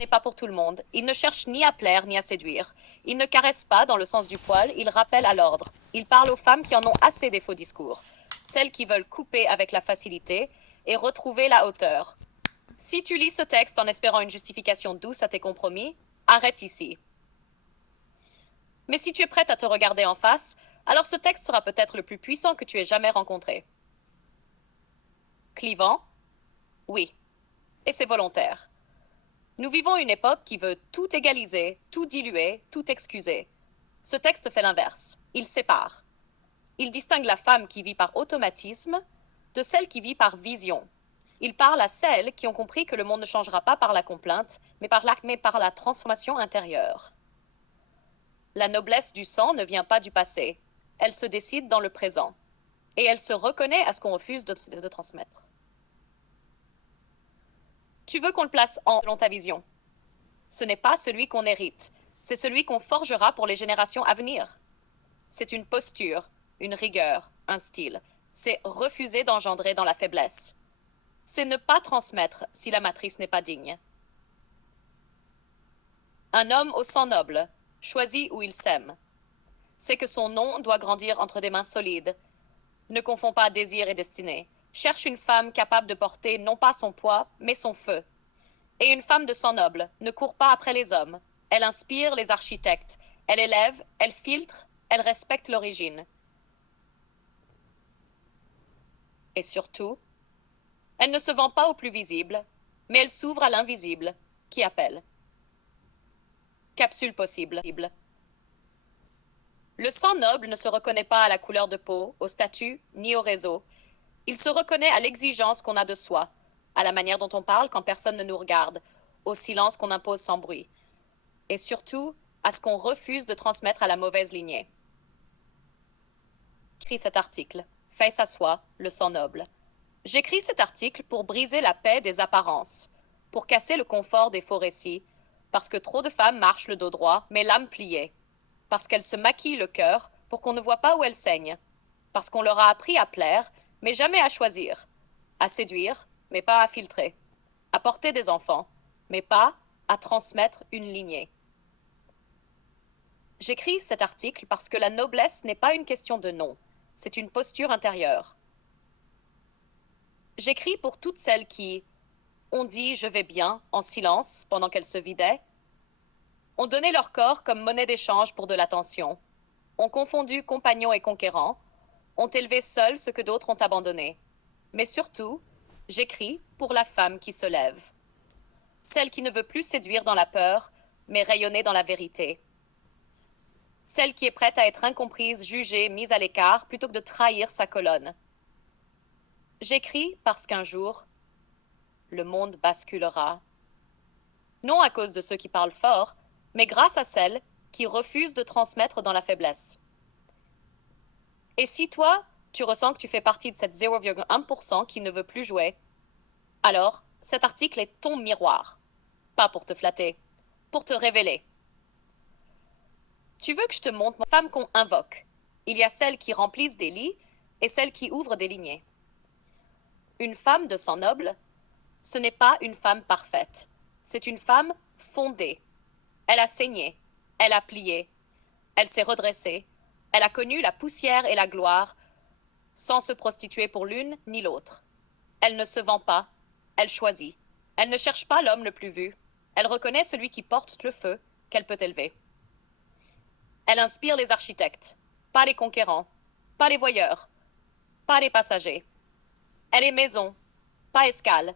n'est pas pour tout le monde. Il ne cherche ni à plaire ni à séduire. Il ne caresse pas dans le sens du poil, il rappelle à l'ordre. Il parle aux femmes qui en ont assez des faux discours, celles qui veulent couper avec la facilité et retrouver la hauteur. Si tu lis ce texte en espérant une justification douce à tes compromis, arrête ici. Mais si tu es prête à te regarder en face, alors ce texte sera peut-être le plus puissant que tu aies jamais rencontré. Clivant? Oui. Et c'est volontaire. Nous vivons une époque qui veut tout égaliser, tout diluer, tout excuser. Ce texte fait l'inverse. Il sépare. Il distingue la femme qui vit par automatisme de celle qui vit par vision. Il parle à celles qui ont compris que le monde ne changera pas par la complainte, mais par la transformation intérieure. La noblesse du sang ne vient pas du passé. Elle se décide dans le présent. Et elle se reconnaît à ce qu'on refuse de transmettre. Tu veux qu'on le place en selon ta vision. Ce n'est pas celui qu'on hérite, c'est celui qu'on forgera pour les générations à venir. C'est une posture, une rigueur, un style. C'est refuser d'engendrer dans la faiblesse. C'est ne pas transmettre si la matrice n'est pas digne. Un homme au sang noble choisit où il s'aime. C'est que son nom doit grandir entre des mains solides. Ne confond pas désir et destinée. Cherche une femme capable de porter non pas son poids, mais son feu. Et une femme de sang noble ne court pas après les hommes. Elle inspire les architectes. Elle élève, elle filtre, elle respecte l'origine. Et surtout, elle ne se vend pas au plus visible, mais elle s'ouvre à l'invisible, qui appelle. Capsule possible. Le sang noble ne se reconnaît pas à la couleur de peau, au statut, ni au réseau. Il se reconnaît à l'exigence qu'on a de soi, à la manière dont on parle quand personne ne nous regarde, au silence qu'on impose sans bruit, et surtout à ce qu'on refuse de transmettre à la mauvaise lignée. J'écris cet article, Face à soi, le sang noble. J'écris cet article pour briser la paix des apparences, pour casser le confort des faux récits, parce que trop de femmes marchent le dos droit, mais l'âme pliée, parce qu'elles se maquillent le cœur pour qu'on ne voit pas où elles saignent, parce qu'on leur a appris à plaire, mais jamais à choisir, à séduire, mais pas à filtrer, à porter des enfants, mais pas à transmettre une lignée. J'écris cet article parce que la noblesse n'est pas une question de nom, c'est une posture intérieure. J'écris pour toutes celles qui ont dit je vais bien en silence pendant qu'elles se vidaient, ont donné leur corps comme monnaie d'échange pour de l'attention, ont confondu compagnons et conquérants, ont élevé seuls ce que d'autres ont abandonné. Mais surtout, j'écris pour la femme qui se lève, celle qui ne veut plus séduire dans la peur, mais rayonner dans la vérité, celle qui est prête à être incomprise, jugée, mise à l'écart, plutôt que de trahir sa colonne. J'écris parce qu'un jour, le monde basculera. Non à cause de ceux qui parlent fort, mais grâce à celles qui refusent de transmettre dans la faiblesse. Et si toi, tu ressens que tu fais partie de cette 0,1% qui ne veut plus jouer, alors cet article est ton miroir. Pas pour te flatter, pour te révéler. Tu veux que je te montre ma femme qu'on invoque. Il y a celles qui remplissent des lits et celles qui ouvrent des lignées. Une femme de sang noble, ce n'est pas une femme parfaite. C'est une femme fondée. Elle a saigné, elle a plié, elle s'est redressée, elle a connu la poussière et la gloire sans se prostituer pour l'une ni l'autre. Elle ne se vend pas, elle choisit. Elle ne cherche pas l'homme le plus vu. Elle reconnaît celui qui porte le feu qu'elle peut élever. Elle inspire les architectes, pas les conquérants, pas les voyeurs, pas les passagers. Elle est maison, pas escale.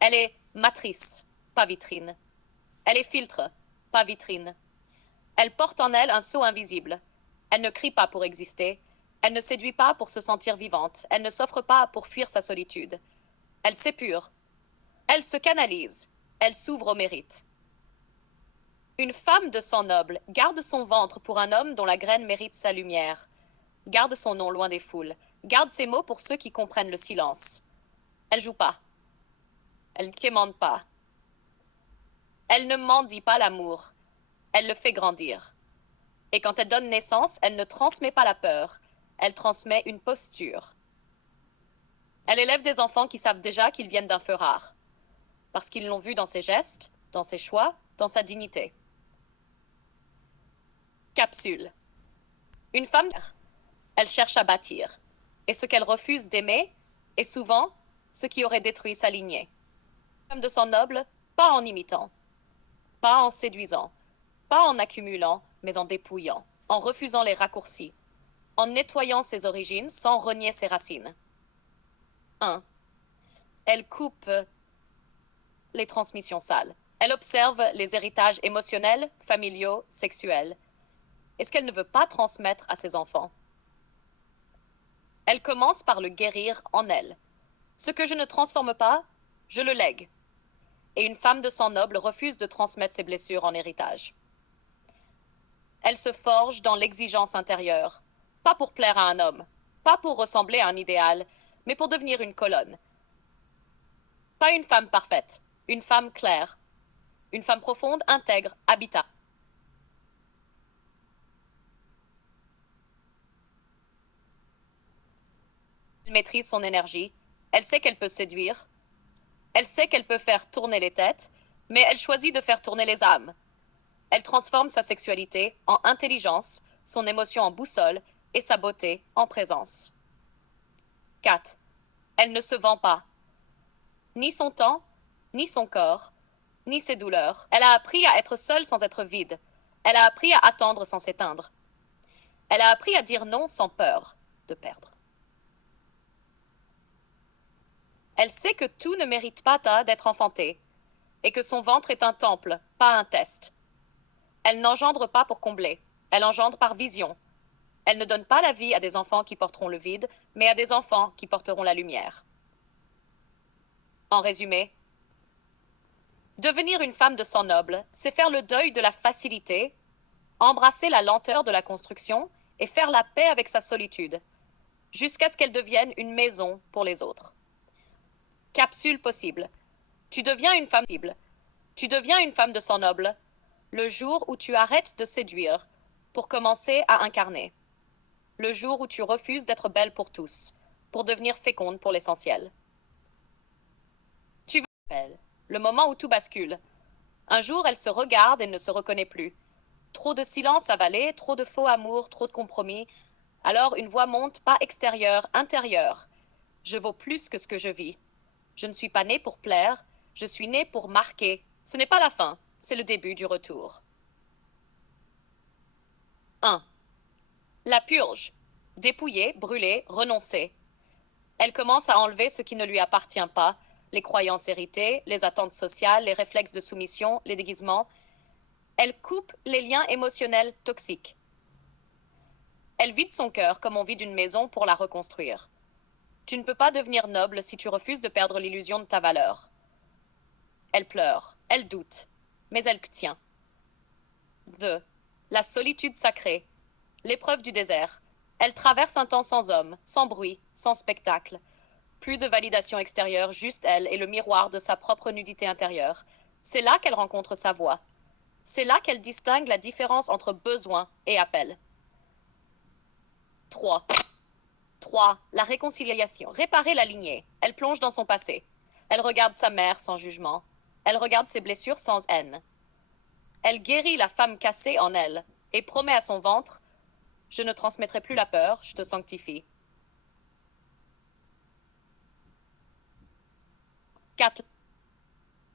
Elle est matrice, pas vitrine. Elle est filtre, pas vitrine. Elle porte en elle un sceau invisible. Elle ne crie pas pour exister. Elle ne séduit pas pour se sentir vivante. Elle ne s'offre pas pour fuir sa solitude. Elle s'épure. Elle se canalise. Elle s'ouvre au mérite. Une femme de sang noble garde son ventre pour un homme dont la graine mérite sa lumière. Garde son nom loin des foules. Garde ses mots pour ceux qui comprennent le silence. Elle joue pas. Elle ne quémande pas. Elle ne mendie pas l'amour. Elle le fait grandir. Et quand elle donne naissance, elle ne transmet pas la peur. Elle transmet une posture. Elle élève des enfants qui savent déjà qu'ils viennent d'un feu rare. Parce qu'ils l'ont vu dans ses gestes, dans ses choix, dans sa dignité. Capsule. Une femme, elle cherche à bâtir. Et ce qu'elle refuse d'aimer est souvent ce qui aurait détruit sa lignée. Une femme de sang noble, pas en imitant, pas en séduisant, pas en accumulant, mais en dépouillant, en refusant les raccourcis, en nettoyant ses origines sans renier ses racines. 1. Elle coupe les transmissions sales. Elle observe les héritages émotionnels, familiaux, sexuels. Et ce qu'elle ne veut pas transmettre à ses enfants. Elle commence par le guérir en elle. Ce que je ne transforme pas, je le lègue. Et une femme de sang noble refuse de transmettre ses blessures en héritage. Elle se forge dans l'exigence intérieure, pas pour plaire à un homme, pas pour ressembler à un idéal, mais pour devenir une colonne. Pas une femme parfaite, une femme claire, une femme profonde, intègre, habitat. Elle maîtrise son énergie, elle sait qu'elle peut séduire, elle sait qu'elle peut faire tourner les têtes, mais elle choisit de faire tourner les âmes. Elle transforme sa sexualité en intelligence, son émotion en boussole et sa beauté en présence. 4. Elle ne se vend pas. Ni son temps, ni son corps, ni ses douleurs. Elle a appris à être seule sans être vide. Elle a appris à attendre sans s'éteindre. Elle a appris à dire non sans peur de perdre. Elle sait que tout ne mérite pas d'être enfanté, et que son ventre est un temple, pas un test. Elle n'engendre pas pour combler, elle engendre par vision. Elle ne donne pas la vie à des enfants qui porteront le vide, mais à des enfants qui porteront la lumière. En résumé, devenir une femme de sang noble, c'est faire le deuil de la facilité, embrasser la lenteur de la construction et faire la paix avec sa solitude, jusqu'à ce qu'elle devienne une maison pour les autres. Capsule possible. Tu deviens une femme possible. Tu deviens une femme de sang noble le jour où tu arrêtes de séduire pour commencer à incarner. Le jour où tu refuses d'être belle pour tous, pour devenir féconde pour l'essentiel. Tu veux belle. Le moment où tout bascule. Un jour, elle se regarde et ne se reconnaît plus. Trop de silence avalé, trop de faux amour, trop de compromis. Alors une voix monte, pas extérieure, intérieure. Je vaux plus que ce que je vis. Je ne suis pas née pour plaire, je suis née pour marquer. Ce n'est pas la fin, c'est le début du retour. 1. La purge. Dépouiller, brûler, renoncer. Elle commence à enlever ce qui ne lui appartient pas, les croyances héritées, les attentes sociales, les réflexes de soumission, les déguisements. Elle coupe les liens émotionnels toxiques. Elle vide son cœur comme on vide une maison pour la reconstruire. Tu ne peux pas devenir noble si tu refuses de perdre l'illusion de ta valeur. Elle pleure, elle doute, mais elle tient. 2. La solitude sacrée, l'épreuve du désert. Elle traverse un temps sans homme, sans bruit, sans spectacle. Plus de validation extérieure, juste elle et le miroir de sa propre nudité intérieure. C'est là qu'elle rencontre sa voix. C'est là qu'elle distingue la différence entre besoin et appel. 3. 3. La réconciliation. Réparer la lignée. Elle plonge dans son passé. Elle regarde sa mère sans jugement. Elle regarde ses blessures sans haine. Elle guérit la femme cassée en elle et promet à son ventre: je ne transmettrai plus la peur, je te sanctifie. 4.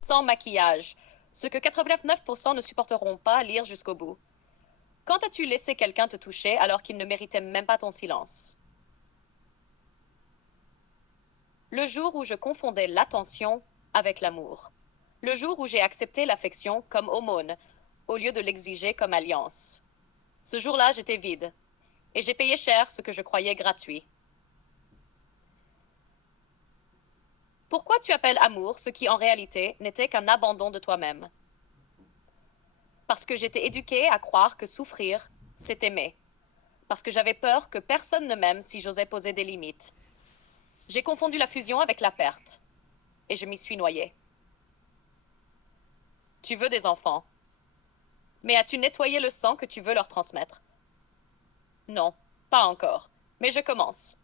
Sans maquillage. Ce que 89% ne supporteront pas lire jusqu'au bout. Quand as-tu laissé quelqu'un te toucher alors qu'il ne méritait même pas ton silence? Le jour où je confondais l'attention avec l'amour. Le jour où j'ai accepté l'affection comme aumône, au lieu de l'exiger comme alliance. Ce jour-là, j'étais vide, et j'ai payé cher ce que je croyais gratuit. Pourquoi tu appelles amour ce qui en réalité n'était qu'un abandon de toi-même? Parce que j'étais éduquée à croire que souffrir, c'est aimer. Parce que j'avais peur que personne ne m'aime si j'osais poser des limites. J'ai confondu la fusion avec la perte, et je m'y suis noyée. Tu veux des enfants, mais as-tu nettoyé le sang que tu veux leur transmettre? Non, pas encore, mais je commence.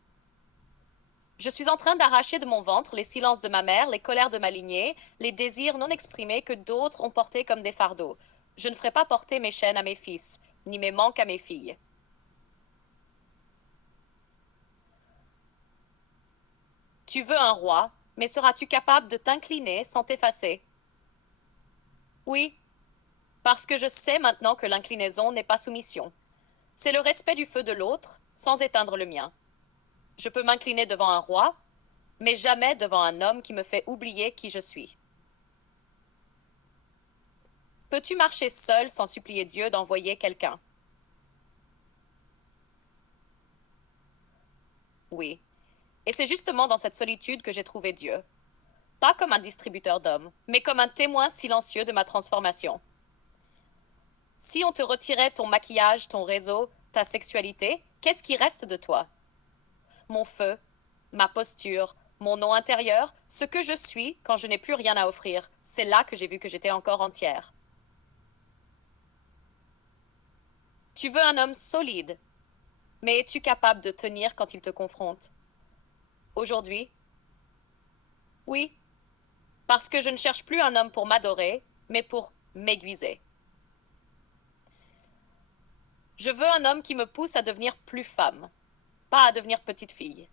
Je suis en train d'arracher de mon ventre les silences de ma mère, les colères de ma lignée, les désirs non exprimés que d'autres ont portés comme des fardeaux. Je ne ferai pas porter mes chaînes à mes fils, ni mes manques à mes filles. Tu veux un roi, mais seras-tu capable de t'incliner sans t'effacer? Oui, parce que je sais maintenant que l'inclinaison n'est pas soumission. C'est le respect du feu de l'autre, sans éteindre le mien. Je peux m'incliner devant un roi, mais jamais devant un homme qui me fait oublier qui je suis. Peux-tu marcher seul sans supplier Dieu d'envoyer quelqu'un? Oui. Et c'est justement dans cette solitude que j'ai trouvé Dieu. Pas comme un distributeur d'hommes, mais comme un témoin silencieux de ma transformation. Si on te retirait ton maquillage, ton réseau, ta sexualité, qu'est-ce qui reste de toi? Mon feu, ma posture, mon nom intérieur, ce que je suis quand je n'ai plus rien à offrir, c'est là que j'ai vu que j'étais encore entière. Tu veux un homme solide, mais es-tu capable de tenir quand il te confronte? Aujourd'hui? Oui, parce que je ne cherche plus un homme pour m'adorer, mais pour m'aiguiser. Je veux un homme qui me pousse à devenir plus femme, pas à devenir petite fille.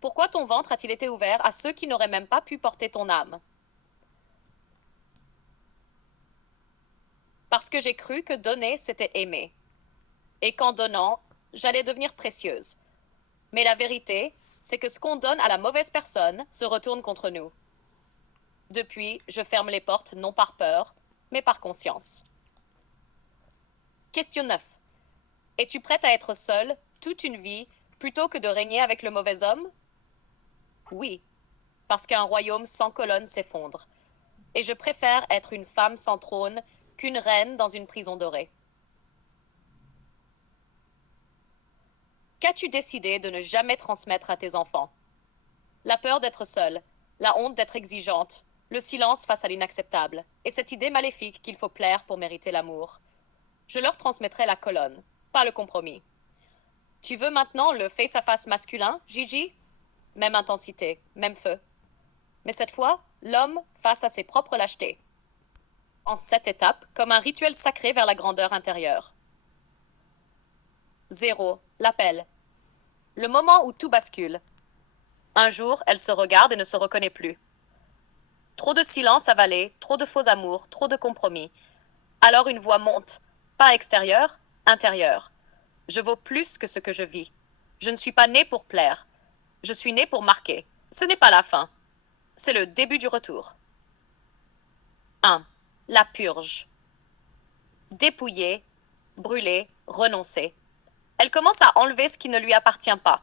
Pourquoi ton ventre a-t-il été ouvert à ceux qui n'auraient même pas pu porter ton âme? Parce que j'ai cru que donner, c'était aimer. Et qu'en donnant, j'allais devenir précieuse. Mais la vérité, c'est que ce qu'on donne à la mauvaise personne se retourne contre nous. Depuis, je ferme les portes non par peur, mais par conscience. Question 9. Es-tu prête à être seule toute une vie plutôt que de régner avec le mauvais homme? Oui, parce qu'un royaume sans colonne s'effondre. Et je préfère être une femme sans trône qu'une reine dans une prison dorée. Qu'as-tu décidé de ne jamais transmettre à tes enfants? La peur d'être seule, la honte d'être exigeante, le silence face à l'inacceptable, et cette idée maléfique qu'il faut plaire pour mériter l'amour. Je leur transmettrai la colonne, pas le compromis. Tu veux maintenant le face-à-face masculin, Gigi? Même intensité, même feu. Mais cette fois, l'homme face à ses propres lâchetés. En 7 étapes, comme un rituel sacré vers la grandeur intérieure. 0. L'appel. Le moment où tout bascule. Un jour, elle se regarde et ne se reconnaît plus. Trop de silence avalé, trop de faux amours, trop de compromis. Alors une voix monte, pas extérieure, intérieure. Je vaux plus que ce que je vis. Je ne suis pas née pour plaire. Je suis née pour marquer. Ce n'est pas la fin. C'est le début du retour. 1. La purge. Dépouiller, brûler, renoncer. Elle commence à enlever ce qui ne lui appartient pas.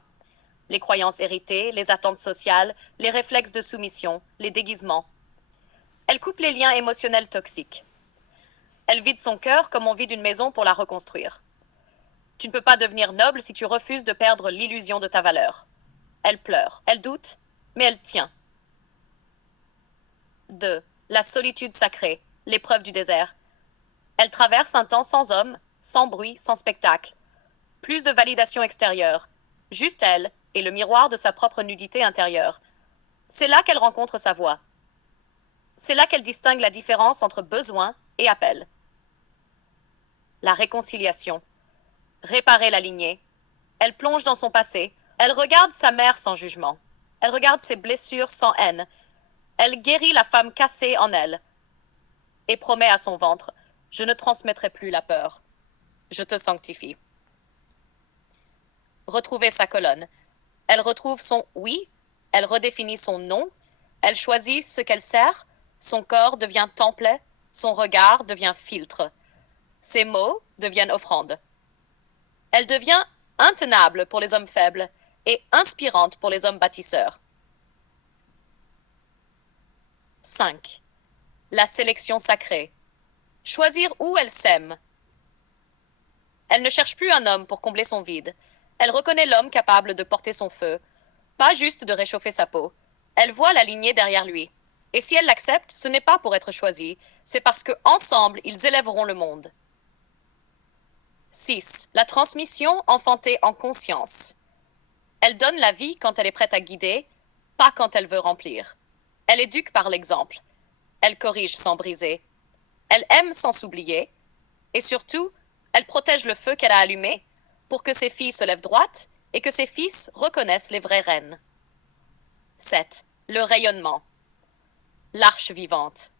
Les croyances héritées, les attentes sociales, les réflexes de soumission, les déguisements. Elle coupe les liens émotionnels toxiques. Elle vide son cœur comme on vide une maison pour la reconstruire. Tu ne peux pas devenir noble si tu refuses de perdre l'illusion de ta valeur. Elle pleure, elle doute, mais elle tient. 2. La solitude sacrée, l'épreuve du désert. Elle traverse un temps sans homme, sans bruit, sans spectacle. Plus de validation extérieure. Juste elle et le miroir de sa propre nudité intérieure. C'est là qu'elle rencontre sa voix. C'est là qu'elle distingue la différence entre besoin et appel. La réconciliation. Réparer la lignée. Elle plonge dans son passé. Elle regarde sa mère sans jugement. Elle regarde ses blessures sans haine. Elle guérit la femme cassée en elle. Et promet à son ventre, je ne transmettrai plus la peur. Je te sanctifie. Retrouver sa colonne. Elle retrouve son oui, elle redéfinit son non, elle choisit ce qu'elle sert, son corps devient temple, son regard devient filtre. Ses mots deviennent offrandes. Elle devient intenable pour les hommes faibles et inspirante pour les hommes bâtisseurs. 5. La sélection sacrée. Choisir où elle s'aime. Elle ne cherche plus un homme pour combler son vide. Elle reconnaît l'homme capable de porter son feu, pas juste de réchauffer sa peau. Elle voit la lignée derrière lui. Et si elle l'accepte, ce n'est pas pour être choisie, c'est parce que ensemble ils élèveront le monde. 6. La transmission enfantée en conscience. Elle donne la vie quand elle est prête à guider, pas quand elle veut remplir. Elle éduque par l'exemple. Elle corrige sans briser. Elle aime sans s'oublier. Et surtout, elle protège le feu qu'elle a allumé pour que ses filles se lèvent droites et que ses fils reconnaissent les vraies reines. 7. Le rayonnement. L'arche vivante.